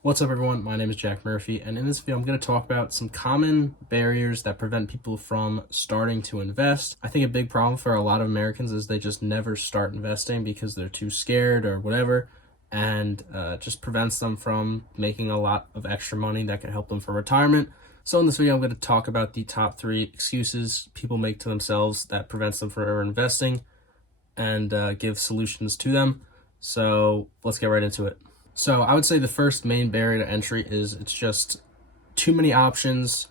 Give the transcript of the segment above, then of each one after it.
What's up, everyone? My name is Jack Murphy, and in this video I'm going to talk about some common barriers that prevent people from starting to invest. I think a big problem for a lot of Americans is they just never start investing because they're too scared or whatever, and just prevents them from making a lot of extra money that can help them for retirement. So in this video I'm going to talk about the top 3 excuses people make to themselves that prevents them from investing and give solutions to them. So let's get right into it. So I would say the first main barrier to entry is it's just too many options,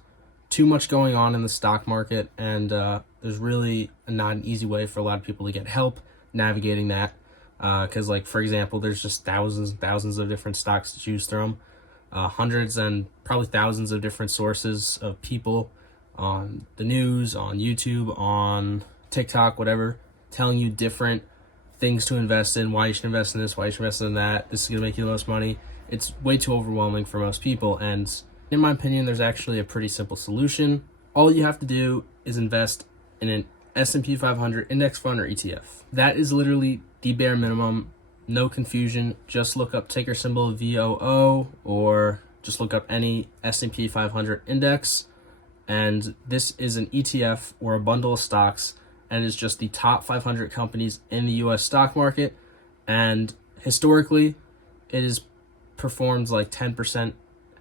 too much going on in the stock market, and there's really not an easy way for a lot of people to get help navigating that. Because, like, for example, there's just thousands and thousands of different stocks to choose from, hundreds and probably thousands of different sources of people on the news, on YouTube, on TikTok, whatever, telling you different things to invest in, why you should invest in this, why you should invest in that, this is going to make you the most money. It's way too overwhelming for most people, and in my opinion, there's actually a pretty simple solution. All you have to do is invest in an S&P 500 index fund or ETF. That is literally the bare minimum, no confusion. Just look up ticker symbol VOO or just look up any S&P 500 index, and this is an ETF or a bundle of stocks, and is just the top 500 companies in the US stock market. And historically, it has performed like 10%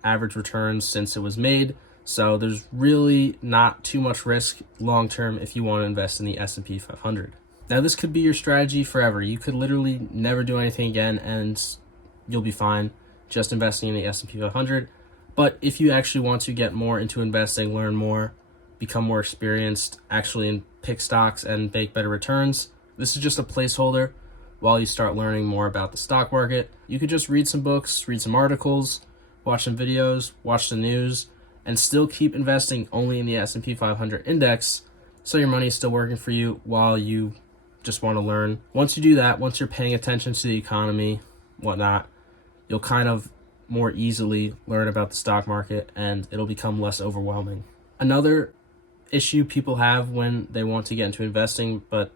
average returns since it was made. So there's really not too much risk long term if you want to invest in the S&P 500. Now, this could be your strategy forever. You could literally never do anything again and you'll be fine just investing in the S&P 500. But if you actually want to get more into investing, learn more, become more experienced, actually pick stocks and make better returns, this is just a placeholder while you start learning more about the stock market. You could just read some books, read some articles, watch some videos, watch the news, and still keep investing only in the S&P 500 index, so your money is still working for you while you just want to learn. Once you do that, once you're paying attention to the economy, whatnot, you'll kind of more easily learn about the stock market and it'll become less overwhelming. Another issue people have when they want to get into investing but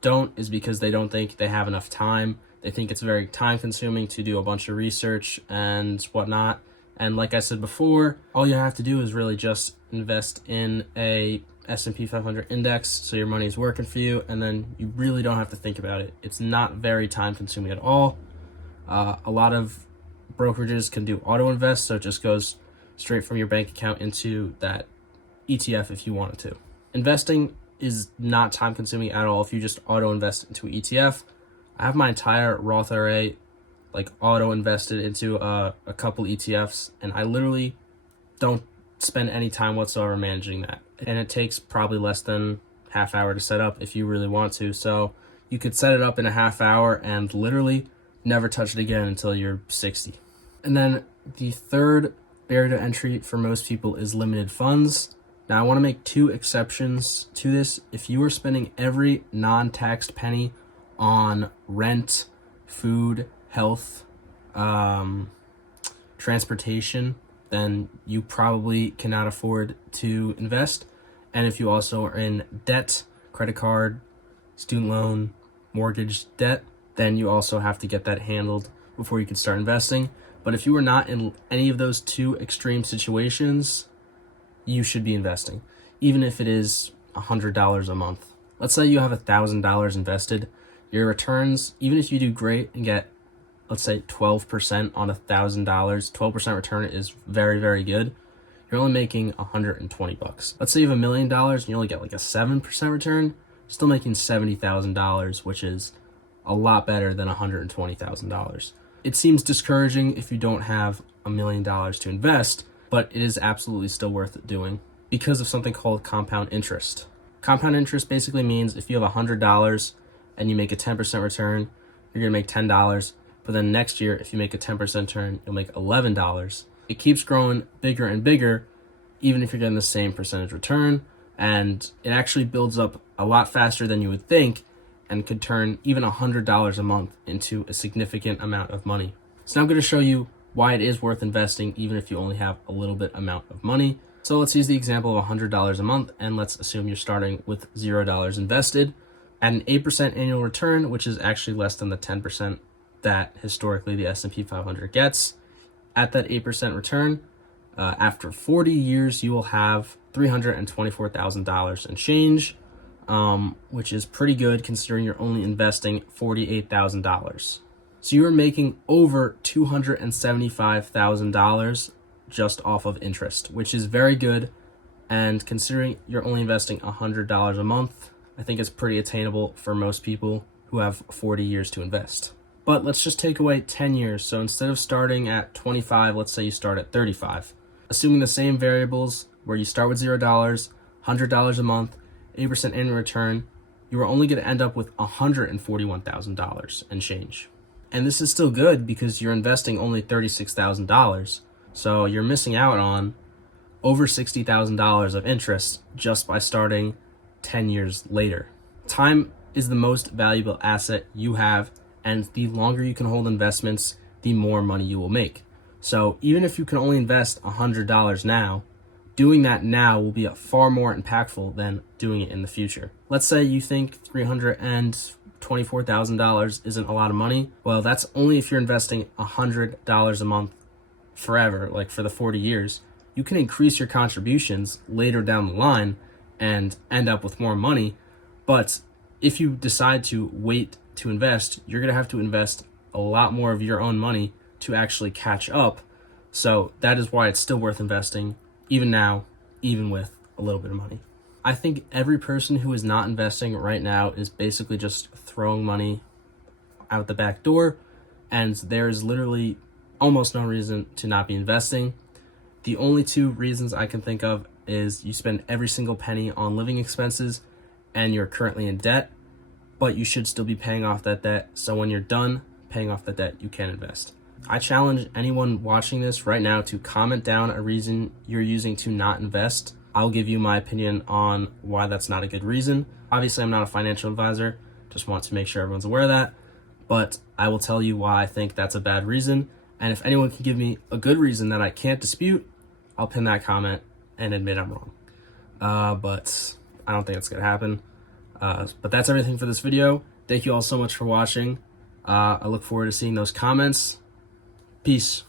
don't is because they don't think they have enough time. They think it's very time consuming to do a bunch of research and whatnot. And like I said before, all you have to do is really just invest in a S&P 500 index so your money is working for you, and then you really don't have to think about it. It's not very time consuming at all. A lot of brokerages can do auto invest, so it just goes straight from your bank account into that ETF if you wanted to. Investing is not time consuming at all if you just auto invest into an ETF. I have my entire Roth IRA like auto invested into a couple ETFs, and I literally don't spend any time whatsoever managing that. And it takes probably less than half hour to set up if you really want to. So you could set it up in a half hour and literally never touch it again until you're 60. And then the third barrier to entry for most people is limited funds. Now, I want to make 2 exceptions to this. If you are spending every non-taxed penny on rent, food, health, transportation, then you probably cannot afford to invest. And if you also are in debt, credit card, student loan, mortgage debt, then you also have to get that handled before you can start investing. But if you are not in any of those 2 extreme situations, you should be investing, even if it is $100 a month. Let's say you have $1,000 invested. Your returns, even if you do great and get, let's say, 12% on $1,000, 12% return is very, very good. You're only making $120. Let's say you have $1 million and you only get like a 7% return, still making $70,000, which is a lot better than $120,000. It seems discouraging if you don't have $1 million to invest, but it is absolutely still worth doing because of something called compound interest. Compound interest basically means if you have $100 and you make a 10% return, you're going to make $10. But then next year, if you make a 10% return, you'll make $11. It keeps growing bigger and bigger, even if you're getting the same percentage return. And it actually builds up a lot faster than you would think and could turn even $100 a month into a significant amount of money. So now I'm going to show you why it is worth investing even if you only have a little bit amount of money. So let's use the example of $100 a month, and let's assume you're starting with $0 invested at an 8% annual return, which is actually less than the 10% that historically the S&P 500 gets. at that 8% return, after 40 years, you will have $324,000 in change, which is pretty good considering you're only investing $48,000. So you are making over $275,000 just off of interest, which is very good. And considering you're only investing $100 a month, I think it's pretty attainable for most people who have 40 years to invest. But let's just take away 10 years. So instead of starting at 25, let's say you start at 35. Assuming the same variables where you start with $0, $100 a month, 8% annual return, you are only going to end up with $141,000 and change. And this is still good because you're investing only $36,000. So you're missing out on over $60,000 of interest just by starting 10 years later. Time is the most valuable asset you have, and the longer you can hold investments, the more money you will make. So even if you can only invest $100 now, doing that now will be far more impactful than doing it in the future. Let's say you think $324,000 isn't a lot of money. Well, that's only if you're investing $100 a month forever, like for the 40 years. You can increase your contributions later down the line and end up with more money. But if you decide to wait to invest, you're going to have to invest a lot more of your own money to actually catch up. So that is why it's still worth investing, even now, even with a little bit of money. I think every person who is not investing right now is basically just throwing money out the back door, and there is literally almost no reason to not be investing. The only two reasons I can think of is you spend every single penny on living expenses and you're currently in debt, but you should still be paying off that debt. So when you're done paying off that debt, you can invest. I challenge anyone watching this right now to comment down a reason you're using to not invest. I'll give you my opinion on why that's not a good reason. Obviously, I'm not a financial advisor. Just want to make sure everyone's aware of that. But I will tell you why I think that's a bad reason. And if anyone can give me a good reason that I can't dispute, I'll pin that comment and admit I'm wrong. But I don't think it's going to happen. But that's everything for this video. Thank you all so much for watching. I look forward to seeing those comments. Peace.